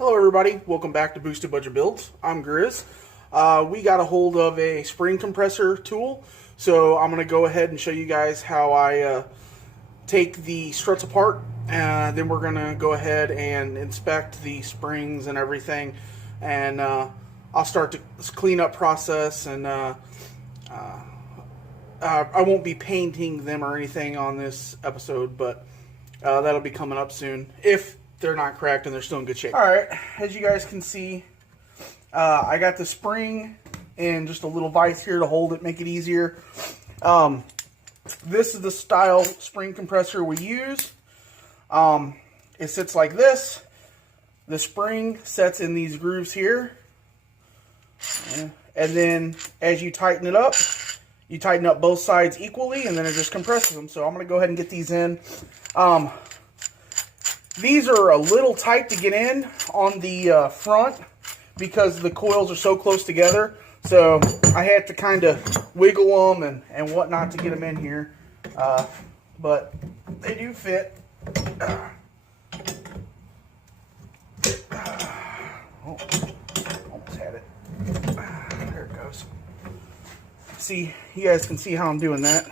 Hello everybody, welcome back to Boosted Budget Builds. I'm Grizz. We got a hold of a spring compressor tool, so I'm going to go ahead and show you guys how I take the struts apart, and then we're going to go ahead and inspect the springs and everything, and I'll start the cleanup process, and I won't be painting them or anything on this episode, but that'll be coming up soon, if they're not cracked and they're still in good shape. Alright, as you guys can see, I got the spring and just a little vise here to hold it, make it easier. This is the style spring compressor we use. It sits like this. The spring sets in these grooves here. And then as you tighten it up, you tighten up both sides equally, and then it just compresses them. So I'm going to go ahead and get these in. These are a little tight to get in on the front because the coils are so close together. So I had to kind of wiggle them and whatnot to get them in here. But they do fit. Oh, almost had it. There it goes. See, you guys can see how I'm doing that.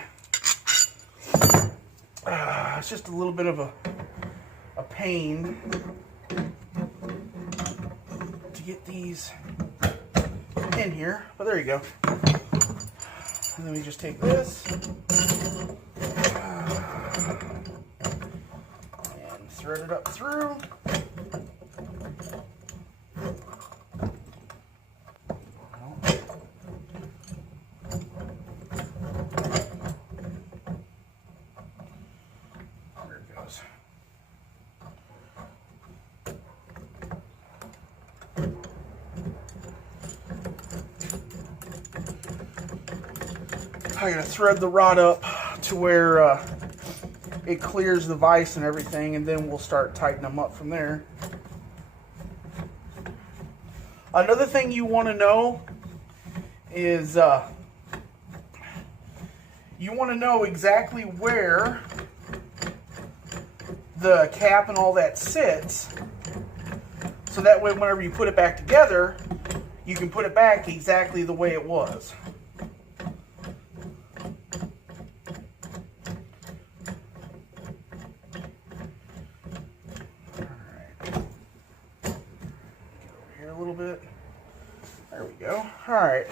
It's just a little bit of a pain to get these in here, but there you go. And then we just take this and thread it up through. There it goes. I'm going to thread the rod up to where it clears the vise and everything, and then we'll start tightening them up from there. Another thing you want to know is you want to know exactly where the cap and all that sits, so that way whenever you put it back together, you can put it back exactly the way it was. There we go. Alright,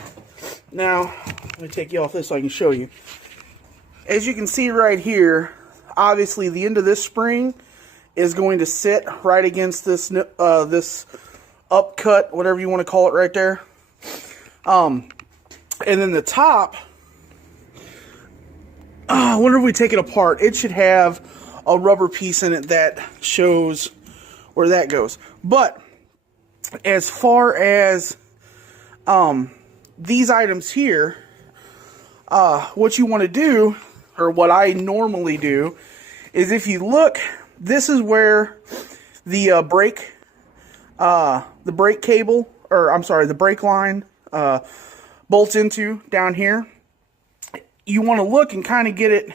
now let me take you off this so I can show you. As you can see right here, obviously the end of this spring is going to sit right against this this upcut, whatever you want to call it, right there. And then the top, whenever we take it apart, it should have a rubber piece in it that shows where that goes. But as far as these items here, what you want to do, or what I normally do, is if you look, this is where the brake cable, or I'm sorry, the brake line bolts into down here. You want to look and kind of get it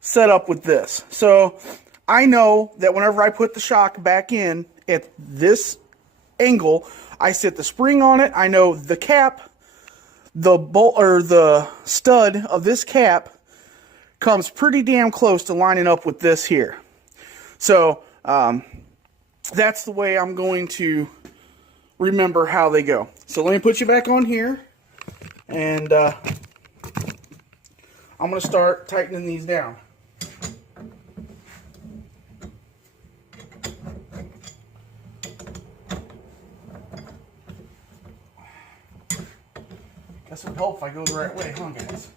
set up with this. So I know that whenever I put the shock back in at this angle, I set the spring on it. I know the cap, the bolt or the stud of this cap comes pretty damn close to lining up with this here. So that's the way I'm going to remember how they go. So let me put you back on here, and I'm going to start tightening these down. Guess it would help if I go the right way, huh, guys?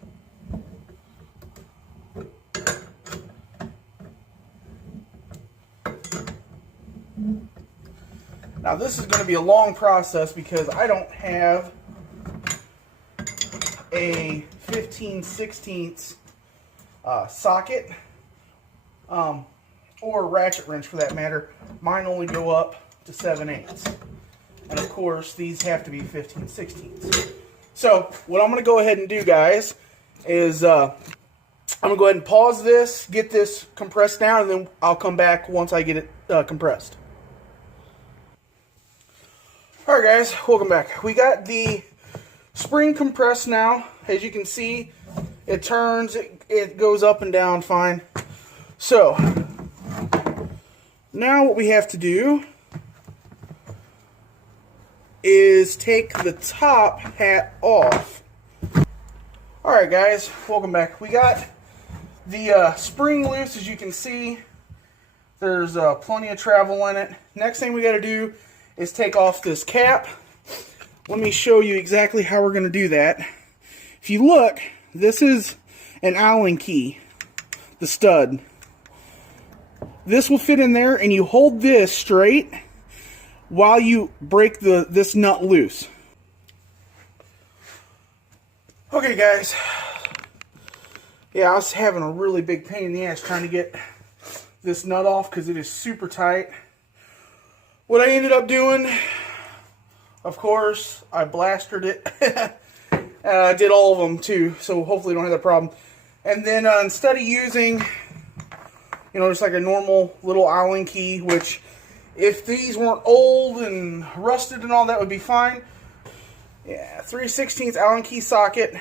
Now this is going to be a long process because I don't have a 15/16 socket or a ratchet wrench for that matter. Mine only go up to 7/8. And of course these have to be 15/16. So what I'm going to go ahead and do, guys, is I'm going to go ahead and pause this, get this compressed down, and then I'll come back once I get it compressed. Alright guys, welcome back. We got the spring compressed now. As you can see, it turns, it goes up and down fine. So, now what we have to do is take the top hat off. Alright guys, welcome back. We got the spring loose, as you can see. There's plenty of travel in it. Next thing we got to do is take off this cap. Let me show you exactly how we're going to do that. If you look, this is an Allen key, the stud. This will fit in there, and you hold this straight while you break this nut loose. Okay guys, yeah, I was having a really big pain in the ass trying to get this nut off because it is super tight. What I ended up doing, of course, I blastered it. I did all of them too, so hopefully you don't have that problem. And then instead of using, you know, just like a normal little Allen key, which if these weren't old and rusted and all, that would be fine. Yeah, 3/16 Allen key socket.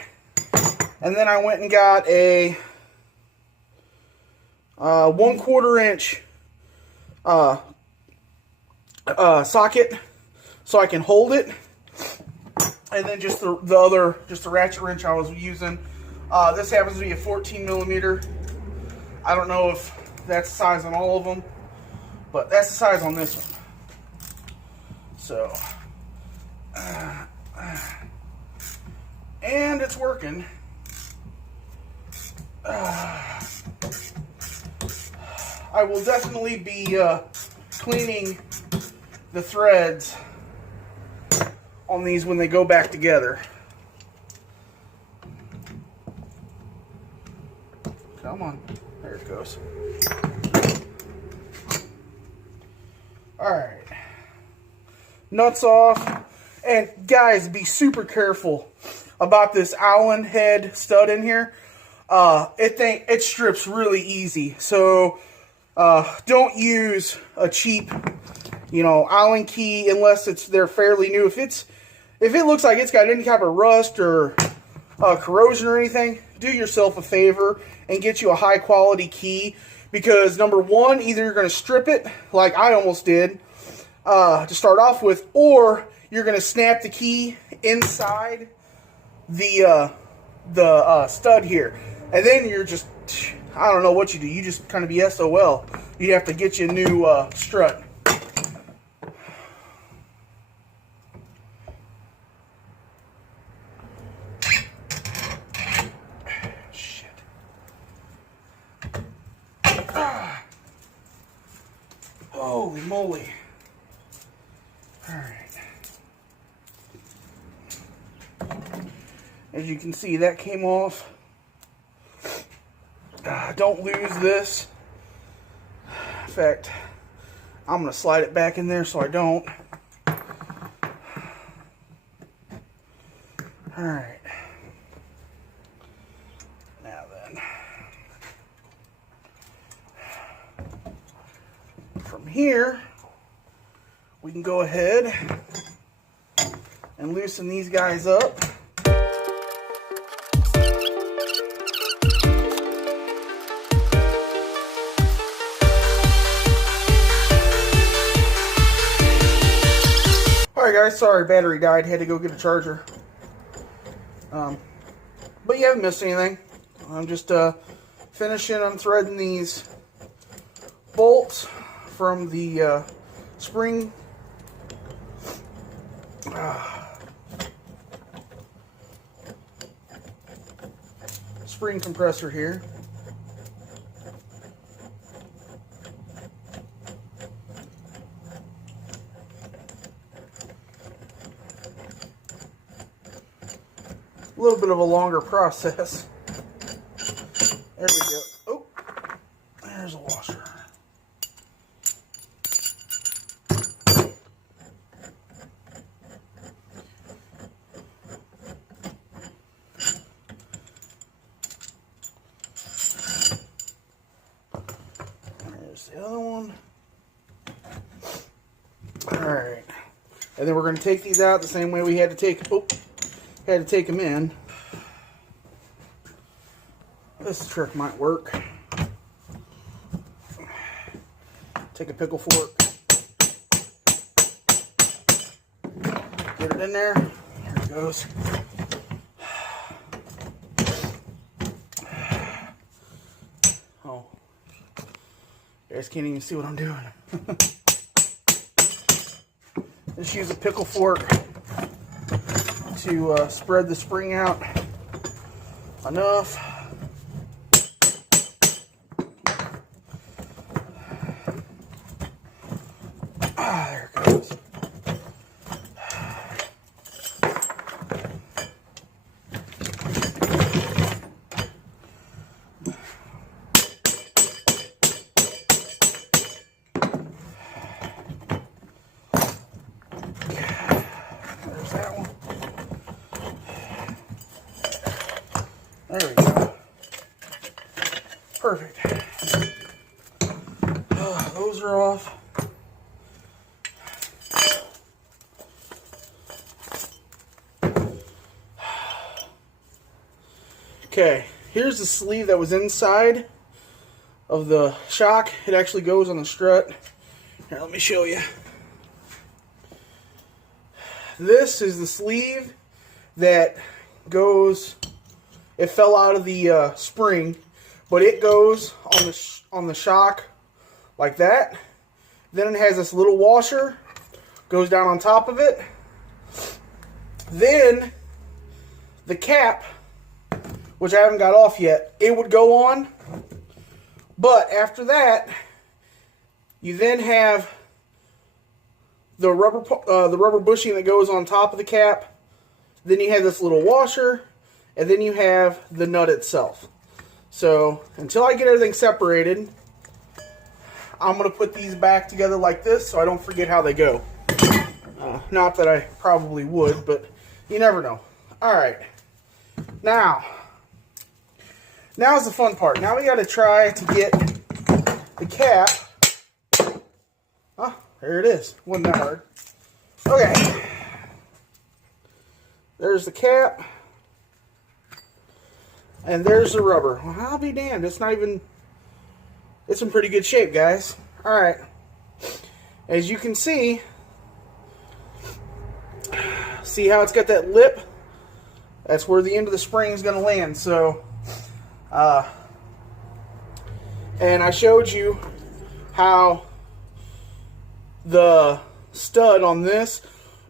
And then I went and got a 1/4 inch socket so I can hold it. And then just the ratchet wrench I was using. This happens to be a 14mm. I don't know if that's the size on all of them, but that's the size on this one. So, and it's working. I will definitely be cleaning the threads on these when they go back together. Come on, there it goes. Alright, nuts off. And guys, be super careful about this Allen head stud in here. It strips really easy, so don't use a cheap, you know, Allen key unless they're fairly new. If it looks like it's got any type of rust or corrosion or anything, do yourself a favor and get you a high quality key, because number one, either you're going to strip it like I almost did to start off with, or you're going to snap the key inside the stud here, and then you're just, I don't know what you do. You just kind of be SOL. You have to get you a new strut. Shit. Holy moly. Alright. As you can see, that came off. Don't lose this. In fact, I'm going to slide it back in there so I don't. Alright. Now then. From here, we can go ahead and loosen these guys up. Alright guys, sorry, battery died, had to go get a charger. But you haven't missed anything. I'm just finishing unthreading these bolts from the spring compressor here. A little bit of a longer process. There we go. Oh, there's a washer. There's the other one. Alright. And then we're going to take these out the same way we had to take them in. This trick might work. Take a pickle fork. Get it in there. There it goes. Oh. You guys can't even see what I'm doing. Just use a pickle fork to spread the spring out enough. There it goes. There's that one. There we go. Perfect. Those are off. Okay, here's the sleeve that was inside of the shock. It actually goes on the strut. Here, let me show you. This is the sleeve that goes, it fell out of the spring, but it goes on the shock like that. Then it has this little washer, goes down on top of it. Then the cap, which I haven't got off yet, it would go on. But after that, you then have the rubber bushing that goes on top of the cap. Then you have this little washer, and then you have the nut itself. So until I get everything separated, I'm going to put these back together like this so I don't forget how they go. Not that I probably would, but you never know. Alright, now's the fun part. Now we got to try to get the cap. Oh, there it is. Wasn't that hard. Okay. There's the cap. And there's the rubber. Well, I'll be damned. It's not even... It's in pretty good shape, guys. Alright. As you can see how it's got that lip? That's where the end of the spring is going to land. So, and I showed you how the stud on this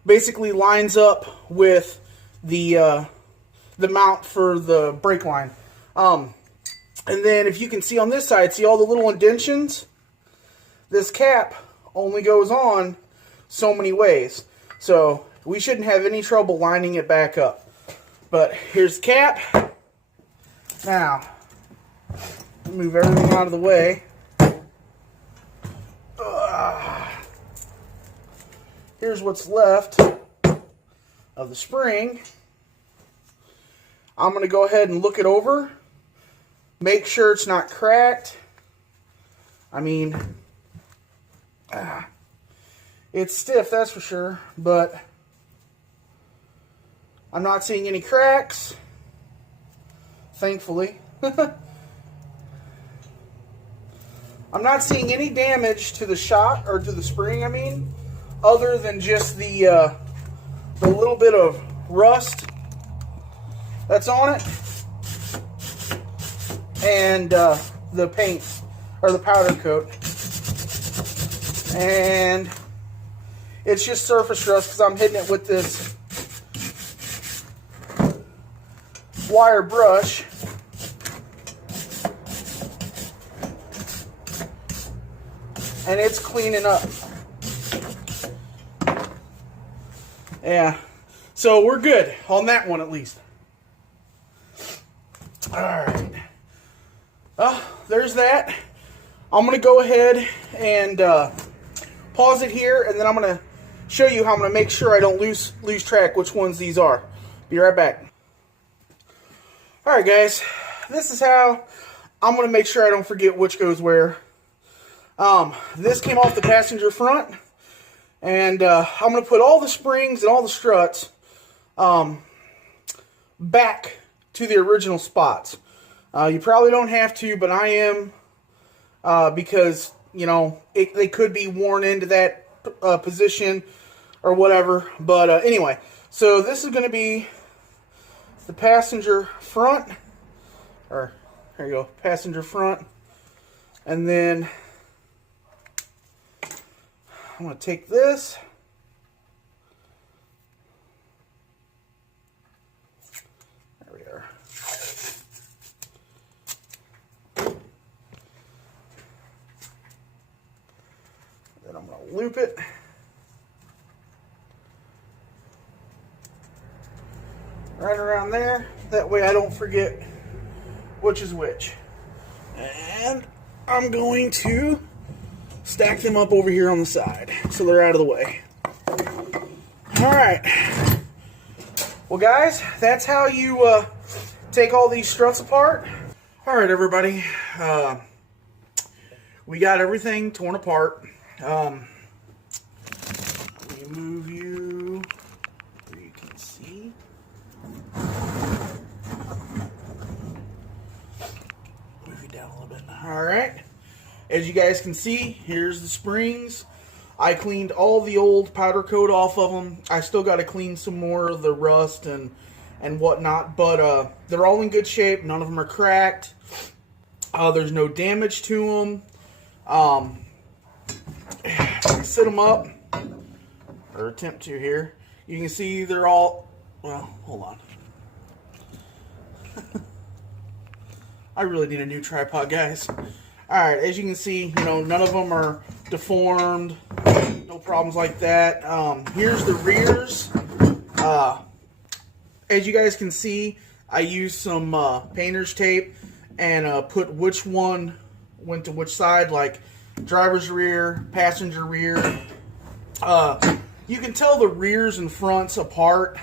basically lines up with the mount for the brake line. And then if you can see on this side, see all the little indentions? This cap only goes on so many ways. So we shouldn't have any trouble lining it back up. But here's the cap. Now, move everything out of the way. Here's what's left of the spring. I'm going to go ahead and look it over. Make sure it's not cracked. I mean, it's stiff, that's for sure, but I'm not seeing any cracks, thankfully. I'm not seeing any damage to the shock, or to the spring, I mean, other than just the little bit of rust that's on it, and the paint, or the powder coat. And it's just surface rust because I'm hitting it with this wire brush. And it's cleaning up. Yeah. So we're good on that one at least. Alright. There's that. I'm going to go ahead and pause it here, and then I'm going to show you how I'm going to make sure I don't lose track which ones these are. Be right back. Alright guys, this is how I'm going to make sure I don't forget which goes where. This came off the passenger front. And I'm going to put all the springs and all the struts back to the original spots. You probably don't have to, but I am, because, you know, they could be worn into that position or whatever. But anyway, so this is going to be the passenger front, or there you go, passenger front. And then I'm going to take this. There we are. Then I'm going to loop it. Right around there. That way I don't forget which is which. And I'm going to stack them up over here on the side so they're out of the way. Alright. Well, guys, that's how you take all these struts apart. Alright, everybody. We got everything torn apart. Let me move you where you can see. Move you down a little bit. Alright. As you guys can see, here's the springs. I cleaned all the old powder coat off of them. I still got to clean some more of the rust and whatnot, but they're all in good shape. None of them are cracked. There's no damage to them. Sit them up, or attempt to here. You can see they're all, well, hold on. I really need a new tripod, guys. Alright, as you can see, you know, none of them are deformed. No problems like that. Here's the rears. As you guys can see, I used some painter's tape and put which one went to which side, like driver's rear, passenger rear. You can tell the rears and fronts apart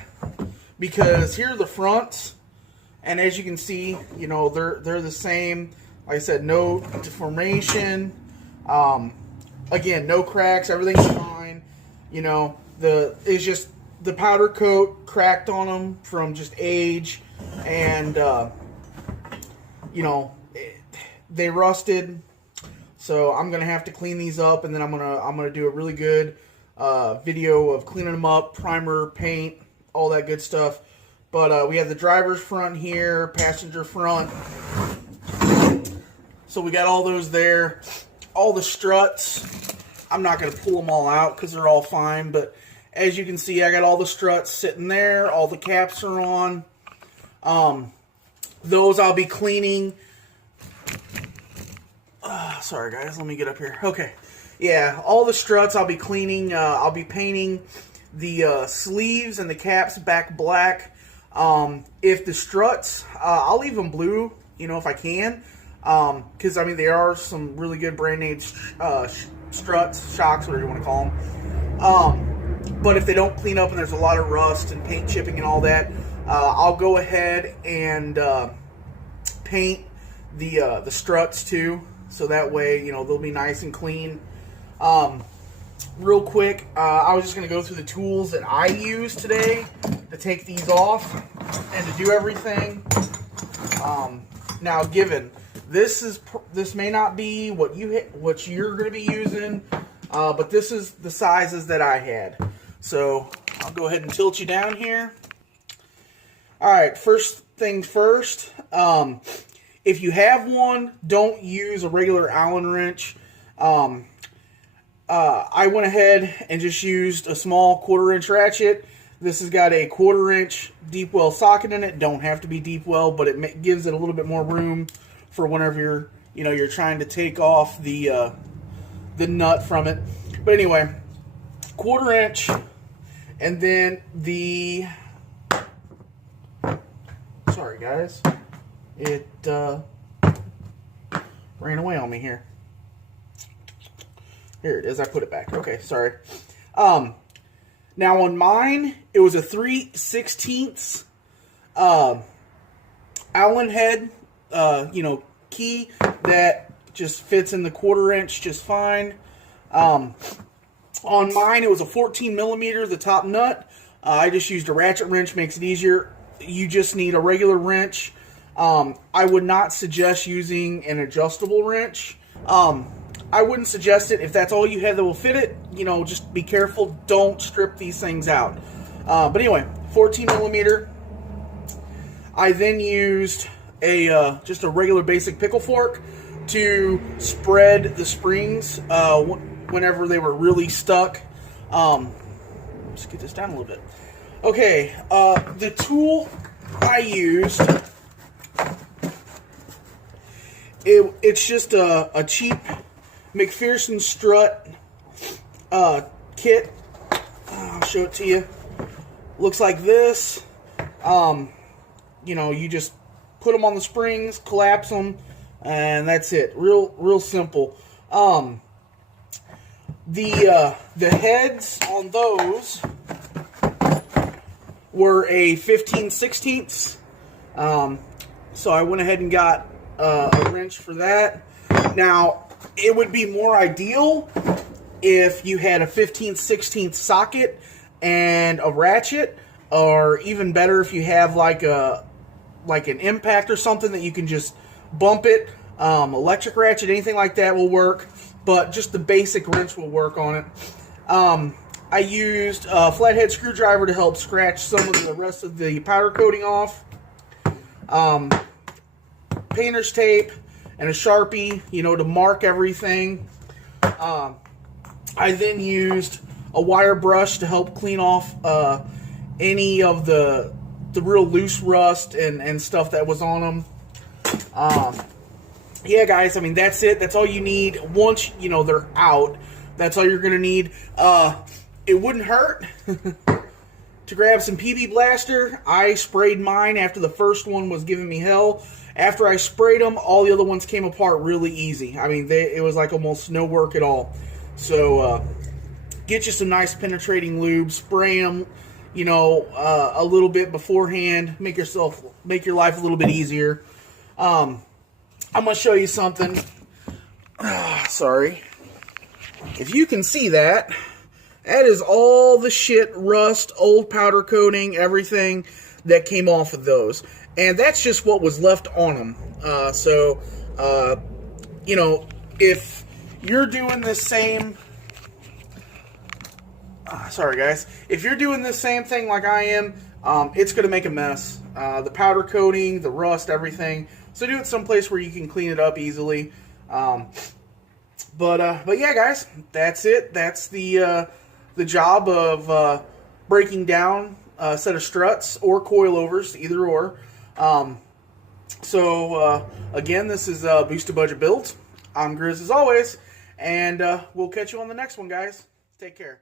because here are the fronts, and as you can see, you know, they're the same. Like I said, no deformation. Again, no cracks. Everything's fine. You know, it's just the powder coat cracked on them from just age, and you know, they rusted. So I'm gonna have to clean these up, and then I'm gonna do a really good video of cleaning them up, primer, paint, all that good stuff. But we have the driver's front here, passenger front. So we got all those there. All the struts, I'm not going to pull them all out because they're all fine. But as you can see, I got all the struts sitting there. All the caps are on. Those I'll be cleaning. Sorry, guys. Let me get up here. Okay. Yeah, all the struts I'll be cleaning. I'll be painting the sleeves and the caps back black. If the struts, I'll leave them blue, you know, if I can. Because, I mean, there are some really good brand name struts, shocks, whatever you want to call them. But if they don't clean up and there's a lot of rust and paint chipping and all that, I'll go ahead and paint the struts too. So that way, you know, they'll be nice and clean. Real quick, I was just going to go through the tools that I use today to take these off and to do everything. Now, given this may not be what you're going to be using, but this is the sizes that I had. So I'll go ahead and tilt you down here. All right, first things first. If you have one, don't use a regular Allen wrench. I went ahead and just used a small 1/4-inch ratchet. This has got a 1/4-inch deep well socket in it. Don't have to be deep well, but it gives it a little bit more room for whenever you're trying to take off the nut from it. But anyway, 1/4-inch, and then sorry guys, it ran away on me here. Here it is. I put it back. Okay, sorry. Now on mine, it was a 3/16 Allen head, key that just fits in the 1/4-inch just fine. On mine, it was a 14 millimeter, the top nut. I just used a ratchet wrench, makes it easier. You just need a regular wrench. I would not suggest using an adjustable wrench. I wouldn't suggest it if that's all you have that will fit it. You know, just be careful. Don't strip these things out. But anyway, 14 millimeter. I then used just a regular basic pickle fork to spread the springs whenever they were really stuck. Let's get this down a little bit. Okay, the tool I used, it's just a cheap McPherson strut kit. I'll show it to you. Looks like this. You know, you just put them on the springs, collapse them, and that's it. Real simple. The heads on those were a 15/16. So I went ahead and got a wrench for that. Now, it would be more ideal if you had a 15/16 socket and a ratchet, or even better if you have like an impact or something that you can just bump it. Electric ratchet, anything like that will work, but just the basic wrench will work on it. I used a flathead screwdriver to help scratch some of the rest of the powder coating off. Painter's tape and a Sharpie, you know, to mark everything. I then used a wire brush to help clean off any of the real loose rust and stuff that was on them. Yeah, guys, I mean, that's it. That's all you need. Once, you know, they're out, that's all you're going to need. It wouldn't hurt to grab some PB Blaster. I sprayed mine after the first one was giving me hell. After I sprayed them, all the other ones came apart really easy. I mean, it was like almost no work at all. So, get you some nice penetrating lube. Spray them, you know, a little bit beforehand. Make your life a little bit easier. I'm going to show you something. Sorry. If you can see that, that is all the shit, rust, old powder coating, everything that came off of those. And that's just what was left on them. You know, if you're doing this same... sorry, guys. If you're doing this same thing like I am, it's going to make a mess. The powder coating, the rust, everything. So do it someplace where you can clean it up easily. But yeah, guys, that's it. That's the job of breaking down a set of struts or coilovers, either or. Again, this is Boosted Budget Builds. I'm Grizz as always, and we'll catch you on the next one, guys. Take care.